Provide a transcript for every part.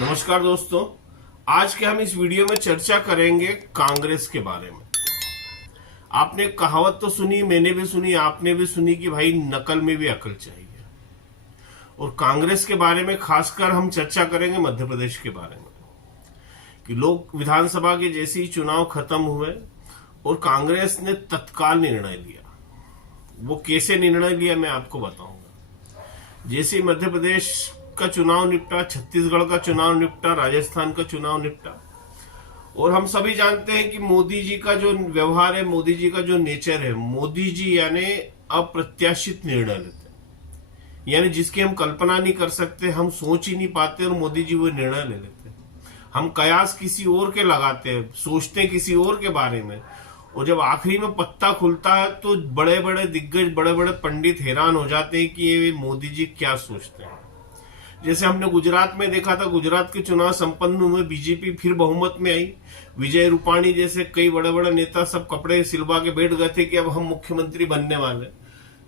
नमस्कार दोस्तों, आज के हम इस वीडियो में चर्चा करेंगे कांग्रेस के बारे में। आपने कहावत तो सुनी, मैंने भी सुनी, आपने भी सुनी कि भाई नकल में भी अकल चाहिए। और कांग्रेस के बारे में खासकर हम चर्चा करेंगे मध्य प्रदेश के बारे में कि लोग विधानसभा के जैसे ही चुनाव खत्म हुए और कांग्रेस ने तत्काल निर्णय लिया। वो कैसे निर्णय लिया मैं आपको बताऊंगा। जैसे ही मध्य प्रदेश का चुनाव निपटा, छत्तीसगढ़ का चुनाव निपटा, राजस्थान का चुनाव निपटा, और हम सभी जानते हैं कि मोदी जी का जो व्यवहार है, मोदी जी का जो नेचर है, मोदी जी यानी अप्रत्याशित निर्णय लेते हैं, यानी जिसकी हम कल्पना नहीं कर सकते, हम सोच ही नहीं पाते, और मोदी जी वो निर्णय ले लेते हैं। हम कयास किसी और के लगाते हैं, सोचते हैं किसी और के बारे में, और जब आखिरी में पत्ता खुलता है तो बड़े बड़े दिग्गज, बड़े बड़े पंडित हैरान हो जाते हैं कि ये मोदी जी क्या सोचते हैं। जैसे हमने गुजरात में देखा था, गुजरात के चुनाव संपन्न हुए, बीजेपी फिर बहुमत में आई। विजय रूपाणी जैसे कई बड़े बड़े नेता सब कपड़े सिलवा के बैठ गए थे कि अब हम मुख्यमंत्री बनने वाले,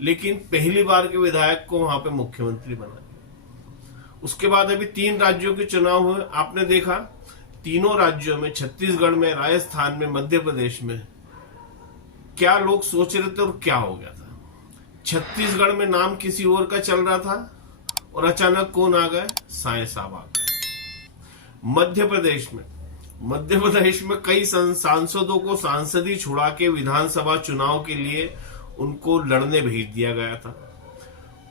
लेकिन पहली बार के विधायक को वहां पे मुख्यमंत्री बना दिया। उसके बाद अभी 3 राज्यों के चुनाव हुए, आपने देखा तीनों राज्यों में, छत्तीसगढ़ में, राजस्थान में, मध्य प्रदेश में, क्या लोग सोच रहे थे और क्या हो गया था। छत्तीसगढ़ में नाम किसी और का चल रहा था और अचानक कौन आ गए? साईं साहब आ गए। मध्य प्रदेश में कई सांसदों को सांसदी छुड़ा के विधानसभा चुनाव के लिए उनको लड़ने भेज दिया गया था।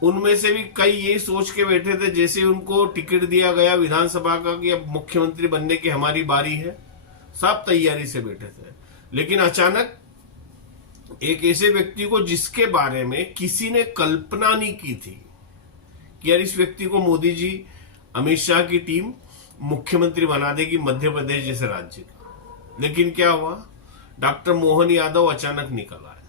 उनमें से भी कई यही सोच के बैठे थे, जैसे उनको टिकट दिया गया विधानसभा का कि अब मुख्यमंत्री बनने की हमारी बारी है, सब तैयारी से बैठे थे। लेकिन अचानक एक ऐसे व्यक्ति को जिसके बारे में किसी ने कल्पना नहीं की थी कि यार इस व्यक्ति को मोदी जी, अमित शाह की टीम मुख्यमंत्री बना देगी मध्य प्रदेश जैसे राज्य का, लेकिन क्या हुआ? डॉक्टर मोहन यादव अचानक निकल आए।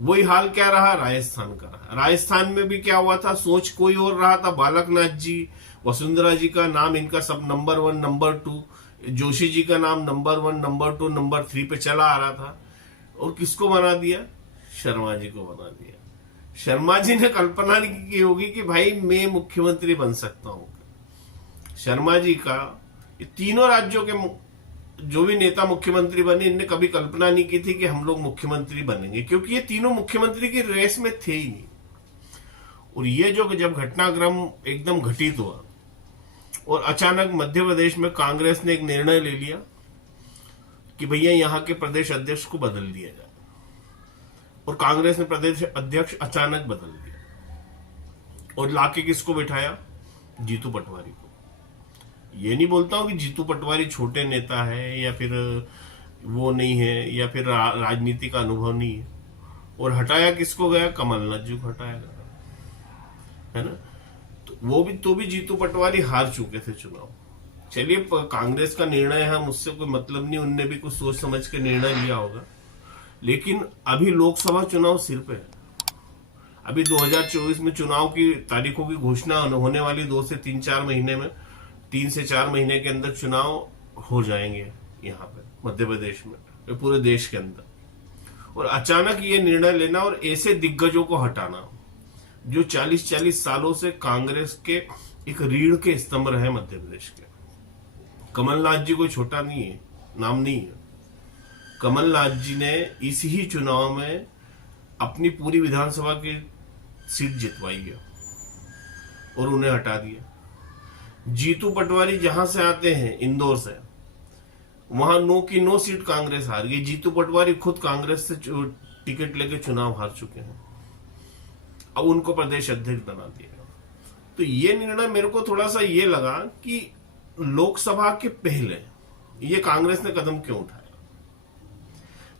वही हाल क्या रहा? राजस्थान का रहा। राजस्थान में भी क्या हुआ था? सोच कोई और रहा था। बालकनाथ जी, वसुंधरा जी का नाम इनका सब नंबर 1, नंबर 2, जोशी जी का नाम नंबर 1, नंबर 2, नंबर 3 पे चला आ रहा था, और किसको बना दिया? शर्मा जी को बना दिया। शर्मा जी ने कल्पना नहीं की होगी कि भाई मैं मुख्यमंत्री बन सकता हूं। शर्मा जी का ये तीनों राज्यों के जो भी नेता मुख्यमंत्री बने, इनने कभी कल्पना नहीं की थी कि हम लोग मुख्यमंत्री बनेंगे, क्योंकि ये तीनों मुख्यमंत्री की रेस में थे ही नहीं। और ये जो जब घटनाक्रम एकदम घटित हुआ और अचानक मध्य प्रदेश में कांग्रेस ने एक निर्णय ले लिया कि भैया यहाँ के प्रदेश अध्यक्ष को बदल दिया जाए, और कांग्रेस ने प्रदेश अध्यक्ष अचानक बदल दिया और लाके किसको बिठाया? जीतू पटवारी को। ये नहीं बोलता हूं कि जीतू पटवारी छोटे नेता है या फिर वो नहीं है या फिर राजनीति का अनुभव नहीं है, और हटाया किसको गया? कमलनाथ जी को हटाया गया, है ना। तो भी जीतू पटवारी हार चुके थे चुनाव। चलिए, कांग्रेस का निर्णय है, मुझसे कोई मतलब नहीं, उनने भी कुछ सोच समझ के निर्णय लिया होगा। लेकिन अभी लोकसभा चुनाव सिर पे है। अभी 2024 में चुनाव की तारीखों की घोषणा होने वाली, 2 से 3-4 महीने में, 3 से 4 महीने के अंदर चुनाव हो जाएंगे यहाँ पे मध्य प्रदेश में, पूरे देश के अंदर। और अचानक ये निर्णय लेना और ऐसे दिग्गजों को हटाना जो 40-40 सालों से कांग्रेस के एक रीढ़ के स्तंभ रहे मध्य प्रदेश के। कमलनाथ जी कोई छोटा नहीं है, नाम नहीं है। कमलनाथ जी ने इस ही चुनाव में अपनी पूरी विधानसभा की सीट जितवाई है और उन्हें हटा दिया। जीतू पटवारी जहां से आते हैं, इंदौर से, वहां 9 की 9 सीट कांग्रेस हार गई। जीतू पटवारी खुद कांग्रेस से टिकट लेके चुनाव हार चुके हैं, अब उनको प्रदेश अध्यक्ष बना दिया। तो ये निर्णय मेरे को थोड़ा सा ये लगा कि लोकसभा के पहले ये कांग्रेस ने कदम क्यों उठाया।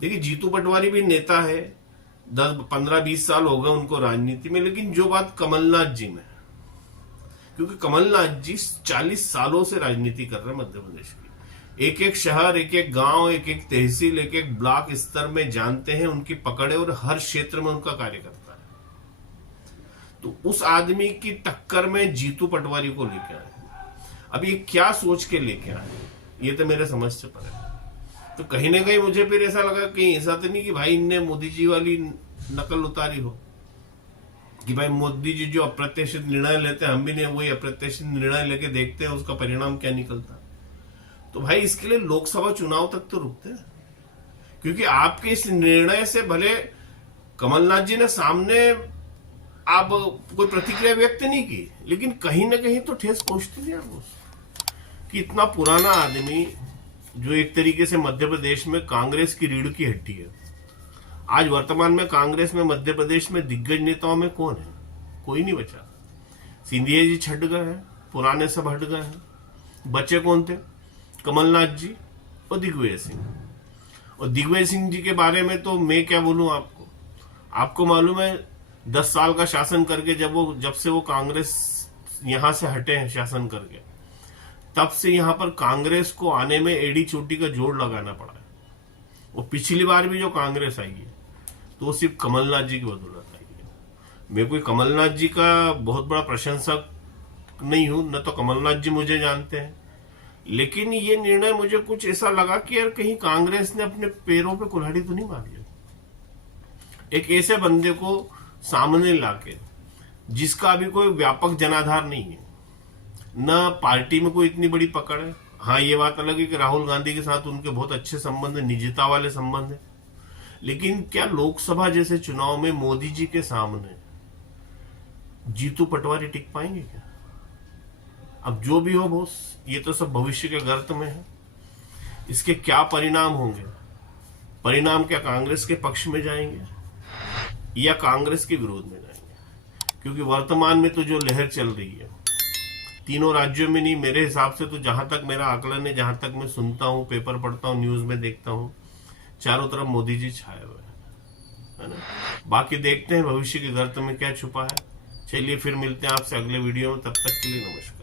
देखिए, जीतू पटवारी भी नेता है, 10-15-20 साल हो गए उनको राजनीति में, लेकिन जो बात कमलनाथ जी में, क्योंकि कमलनाथ जी 40 सालों से राजनीति कर रहे हैं मध्य प्रदेश की, एक एक शहर, एक एक गांव, एक एक तहसील, एक एक ब्लॉक स्तर में जानते हैं, उनकी पकड़े, और हर क्षेत्र में उनका कार्य करता है। तो उस आदमी की टक्कर में जीतू पटवारी को लेके आए। अब ये क्या सोच के लेके आए, ये तो मेरे समझ से परे। तो कहीं ना कहीं मुझे फिर ऐसा लगा, कहीं ऐसा तो नहीं कि भाई इनने मोदी जी वाली नकल उतारी हो, कि भाई मोदी जी जो अप्रत्याशित निर्णय लेते हैं, हम भी नहीं वही अप्रत्याशित निर्णय लेके देखते हैं उसका परिणाम क्या निकलता है। तो भाई इसके लिए लोकसभा चुनाव तक तो रुकते हैं, क्योंकि आपके इस निर्णय से भले कमलनाथ जी ने सामने आप कोई प्रतिक्रिया व्यक्त नहीं की, लेकिन कहीं ना कहीं तो ठेस पहुंचती है आपको कि इतना पुराना आदमी जो एक तरीके से मध्य प्रदेश में कांग्रेस की रीढ़ की हड्डी है, आज वर्तमान में कांग्रेस में मध्य प्रदेश में दिग्गज नेताओं में कौन है? कोई नहीं बचा। सिंधिया जी छट गए हैं, पुराने सब हट गए हैं, बचे कौन थे? कमलनाथ जी और दिग्विजय सिंह। और दिग्विजय सिंह जी के बारे में तो मैं क्या बोलूं आपको मालूम है 10 साल का शासन करके जब से वो कांग्रेस यहां से हटे हैं शासन करके, तब से यहां पर कांग्रेस को आने में एड़ी चोटी का जोड़ लगाना पड़ा है। वो पिछली बार भी जो कांग्रेस आई है तो वो सिर्फ कमलनाथ जी की बदौलत आई है। मैं कोई कमलनाथ जी का बहुत बड़ा प्रशंसक नहीं हूं, न तो कमलनाथ जी मुझे जानते हैं, लेकिन ये निर्णय मुझे कुछ ऐसा लगा कि यार कहीं कांग्रेस ने अपने पैरों पे कुल्हाड़ी तो नहीं मारी है। एक ऐसे बंदे को सामने लाके जिसका अभी कोई व्यापक जनाधार नहीं है, न पार्टी में कोई इतनी बड़ी पकड़ है। हाँ, ये बात अलग है कि राहुल गांधी के साथ उनके बहुत अच्छे संबंध है, निजता वाले संबंध है, लेकिन क्या लोकसभा जैसे चुनाव में मोदी जी के सामने जीतू पटवारी टिक पाएंगे क्या? अब जो भी हो बॉस, ये तो सब भविष्य के गर्त में है। इसके क्या परिणाम होंगे? परिणाम क्या कांग्रेस के पक्ष में जाएंगे या कांग्रेस के विरोध में जाएंगे? क्योंकि वर्तमान में तो जो लहर चल रही है तीनों राज्यों में नहीं, मेरे हिसाब से तो जहां तक मेरा आकलन है, जहां तक मैं सुनता हूं, पेपर पढ़ता हूं, न्यूज में देखता हूं, चारों तरफ मोदी जी छाए हुए हैं, है ना। बाकी देखते हैं भविष्य के गर्त में क्या छुपा है। चलिए फिर मिलते हैं आपसे अगले वीडियो में, तब तक के लिए नमस्कार।